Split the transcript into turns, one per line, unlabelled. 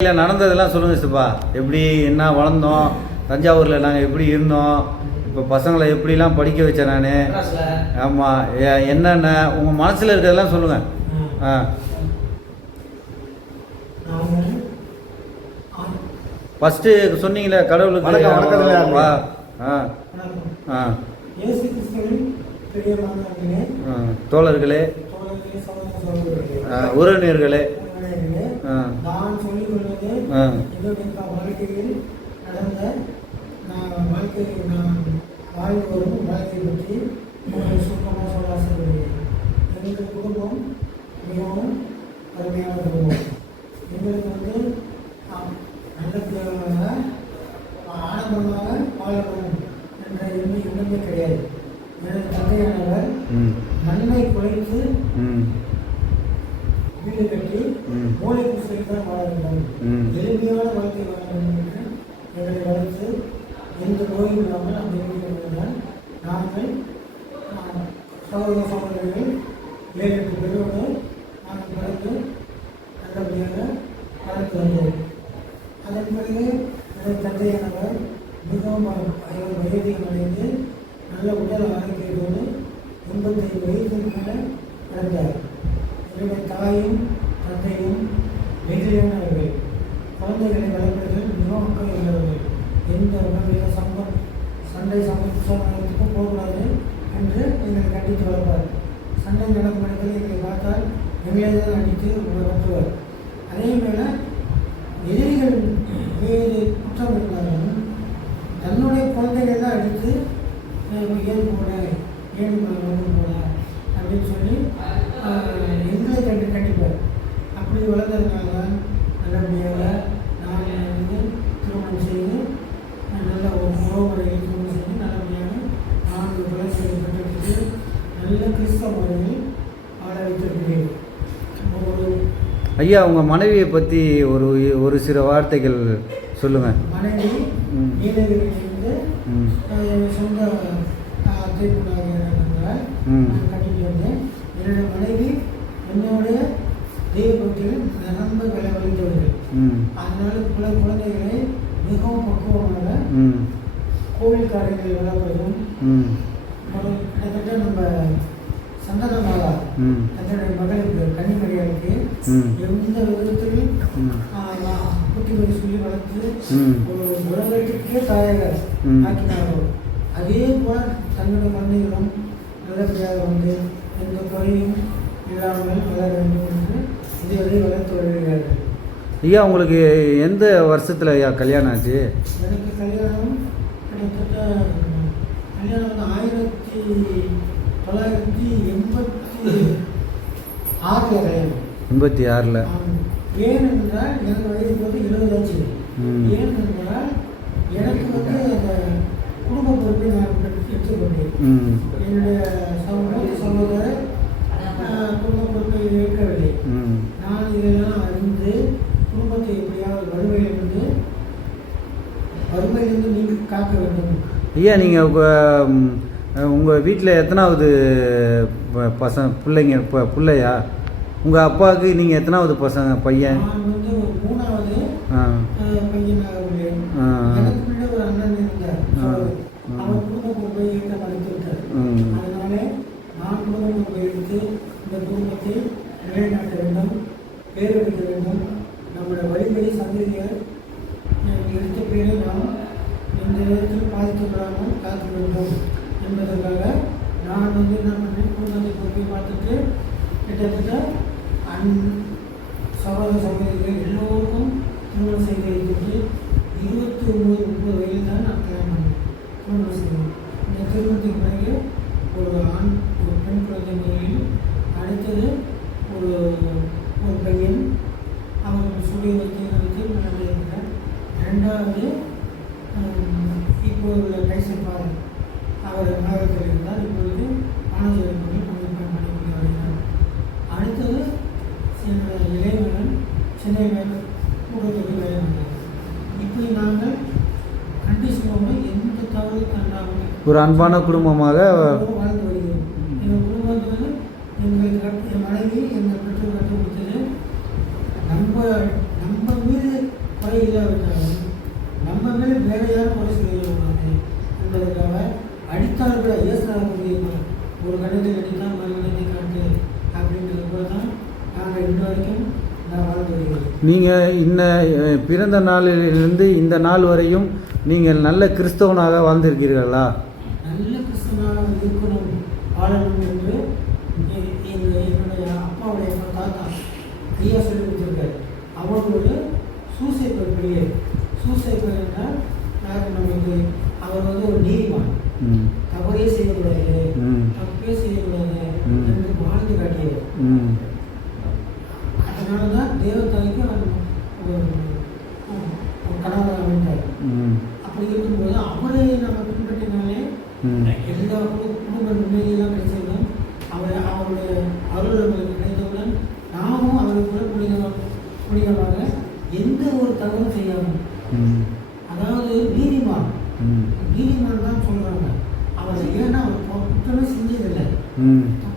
இல்லை நடந்ததெல்லாம் சொல்லுங்கள் சிப்பா எப்படி என்ன வளர்ந்தோம் தஞ்சாவூரில் நாங்கள் எப்படி இருந்தோம் இப்போ பசங்களை எப்படிலாம் படிக்க வச்சேன் நான். ஆமாம் என்னென்ன உங்கள் மனசில் இருக்கிறதெல்லாம் சொல்லுங்கள் ஆ. ஃபஸ்ட்டு சொன்னீங்களே கடவுளுக்கு ஆ ஆ. தோழர்களே உறவினர்களே.
நான் சொல்லிக் கொள்வது. என்னுடைய வாழ்க்கையில் நடந்த நான் வாழ்க்கையில் நான் வாழ்ந்து வரும் வாழ்க்கை பற்றி சுருக்கமாக சொல்ல ஆசைப்படுகிறேன். எங்கள் குடும்பம் மிகவும் அருமையான குடும்பம். எங்களுக்கு வந்து நல்ல ஆனந்தமாக வாழணும் என்ற எண்ணம் எண்ணமே கிடையாது. எனது தந்தையானவர்
ம்.
மண்ணை குறைத்து வீடு கட்டி
ம்.
மூளை குடிசைக்கு தான் வாழ வேண்டும். எளிமையான வாழ்க்கை வாழ வேண்டும் என்று எங்களை வளர்த்து எந்த நோயும் இல்லாமல் அந்த வீடுகள் நாங்கள் சகோதர சகோதரிகள் ஏழு எட்டு பேரோடு நாங்கள் பிறந்து நல்லபடியாக வளர்த்து வந்தோம் அதன் பிறகு எனது தந்தையானவர் மிகவும் வய- வயோதிகம் அடைந்து நல்ல உடல் ஆரோக்கியத்தோடு எண்பத்தைந்து வயதுக்கு மேலே இறந்தார் என்னுடைய தாயும் தந்தையும் வெகுளியானவர்கள் குழந்தைகளை வளர்ப்பதில் மிகவும் அக்கம் உள்ளவர்கள். எந்த உணவில சம்பம் சண்டை சமத்துக்கும் போகக்கூடாது என்று எங்களை கண்டித்து வருவார் சண்டை நடக்கும் இடத்தில் எங்களை பார்த்தால் எங்களை தான் அடித்து உணர்த்துவார் அதே போல் எதிரிகள் தான் நல்லபடியாக நான் வந்து திருமணம் செய்து நல்ல ஒரு திருமணம் செய்து நல்லபடியாக நான்கு குழந்தைகளை பெற்றெடுத்து நல்ல கிறிஸ்தவ முறையில் வாழ வைத்திருக்கிறேன். ஒரு
ஐயா உங்கள் மனைவியை பற்றி ஒரு ஒரு சில வார்த்தைகள் சொல்லுங்கள்
மனைவி. நீலகிரியிலிருந்து சொந்த அத்தை பொண்ணாக கட்டிட்டு வந்தேன். என்னுடைய மனைவி என்னுடைய தெய்வ பக்தியில் நிரம்ப
ம்
அதனால குழ குழந்தைகளை மிகவும் பக்குவமாக கோவில் காரியங்களை வளர்ப்பதும் கிட்டத்தட்ட நம்ம சந்தன மாதா
ம்
தன்னுடைய மகளுக்கு கன்னிமரியாளுக்கு. எந்த. புத்திமதி சொல்லி வளர்த்து. ஒரு உலகத்திற்கே தாயாக. ஆக்கினாரோ அதே போல தன்னுடைய குழந்தைகளும் நல்லபடியாக வந்து எந்த குறையும் இல்லாமல் வளர வேண்டும் என்று இதுவரை வளர்த்து வருகிறார்கள்
ஐயா உங்களுக்கு எந்த வருஷத்தில் ஐயா கல்யாணம் ஆச்சு?
எனக்கு கல்யாணம் கிட்டத்தட்ட கல்யாணம் வந்து ஆயிரத்தி தொள்ளாயிரத்தி எண்பத்தி ஆறில் கல்யாணம்.
எண்பத்தி ஆறில்.
ஏனென்றால் எனக்கு வயது வந்து இருபதாச்சு
ம்.
ஏனென்றால் எனக்கு வந்து அந்த குடும்ப பொறுப்பை நான் எடுத்துக்கொண்டேன் என்னுடைய சகோதர சகோதரர் ஆஹ், குடும்ப பொறுப்பை ஏற்கவில்லை
ம்
நான் இதெல்லாம் அறிந்து குடும்பத்தை எப்படியாவது வறுமையிலிருந்து வறுமையிலிருந்து நீங்க காக்க வேண்டும்
ஐயா நீங்கள் உங்கள் உங்கள் வீட்டில் எத்தனாவது பசங்க பிள்ளைங்க இப்போ பிள்ளையா உங்கள் அப்பாவுக்கு நீங்கள் எத்தனாவது பசங்க பையன்
நான் வந்து ஒரு மூணாவது
ஆ
ஆஹ், பையனாக உள்ளேன்
ஆ.
எனக்கு பிள்ளை ஒரு அண்ணன் இருந்தார்
ஆ.
சகோதரர்.
ஆ.
அவர் குடும்ப பொறுப்பை ஏற்க மறுத்து விட்டார்
ம்.
அதனால நான் குடும்ப பொறுப்பை எடுத்து இந்த குடும்பத்தை நிலைநாட்ட வேண்டும் பேர் எடுக்க வேண்டும் நம்முடைய வழிபடி சந்ததியார் அஹ், எடுத்த பேரை நாம் எந்த விதத்தில் பாதிக்கப்படாமல் காத்து வேண்டும் என்பதற்காக நான் வந்து என்ன பண்ணேன் குடும்பத்தை பொறுப்பை பார்த்துட்டு கிட்டத்தட்ட அன் சகோதர சகோதரிகள் எல்லோருக்கும் திருமணம் செய்து வைத்துட்டு இருபத்தி ஒன்பது முப்பது வயதில் தான் நான் கல்யாணம் பண்ணேன் திருமணம் செய்தேன் இந்த திருமணத்துக்கு பிறகு ஒரு ஆண் ஒரு பெண் குழந்தை முறையில் அடுத்தது ஒரு ஒரு பையன் அவர் சொல்லி வைத்து வைத்து நடந்திருக்கிறார் ரெண்டாவது ஹம், இப்போ உள்ள கைசன் பாதம் அவர் நகரத்தில் இருந்தார். இப்பொழுது ஆனந்தத்தில் பணிபுரிய வருகிறார். அடுத்தது என்னுடைய இளைஞன் சென்னை வேலை கூட்டத்துக்கு வேலை பண்ணார் இப்படி நாங்கள் கண்டிஷனோடு எந்த தவறு
ஒரு அன்பான குடும்பமாக
வாழ்ந்து வருகிறோம் எங்கள் குடும்பத்தில் எங்களுக்கு கட்டு- என் மனைவி எங்கள் பெற்றோர் கற்றுக் கொடுத்தது நம்ம நம்ம மீது இல்லாவிட்டாலும் நம்ம மேலே வேற யாரும் குறை சொல்லிடக்கூடாது என்பதற்காக அடித்தார்கள் இயேசுடைய ஒரு கணத்தை அடித்தான் மறு கணத்தை காட்டு அப்படின்றது போல தான் நாங்கள் இன்ன வரைக்கும்
நீங்கள் அஹ், பிறந்த நாளிலிருந்து இந்த நாள் வரையும் நீங்கள் நல்ல கிறிஸ்தவனாக வாழ்ந்திருக்கிறீர்களா?
நல்ல கிறிஸ்தவனாக இருக்கணும். வாழணும் என்று என்னுடைய அப்பாவுடைய தாத்தா ஐயா சொல்லி கொடுத்துருக்காரு. அவர் ஒரு சூசைப்பர் பிரியர் சூசைப்பர் என்றால் நமக்கு அவர் வந்து ஒரு நீதிமான். தவறே செய்யக்கூடாது. தப்பே செய்யக்கூடாது. என்று வாழ்ந்து காட்டியவர். அதனால தான் தேவதாய்க்கு அவர் ஒரு ஒரு கணவராக அமைந்தார். அப்படி இருக்கும்போது அவரை நம்ம பின்பற்றினாலே எல்லா குடு- குடும்ப நிம்மதியெல்லாம் கிடைச்சதும் அவர் அவருடைய அருள் நம்மளுக்கு கிடைத்தவுடன் நாமும் அவரை கூட புனிதமாக புனிதமாக எந்த ஒரு தவறும் செய்யாமல் அதாவது நீதிமான்.
嗯。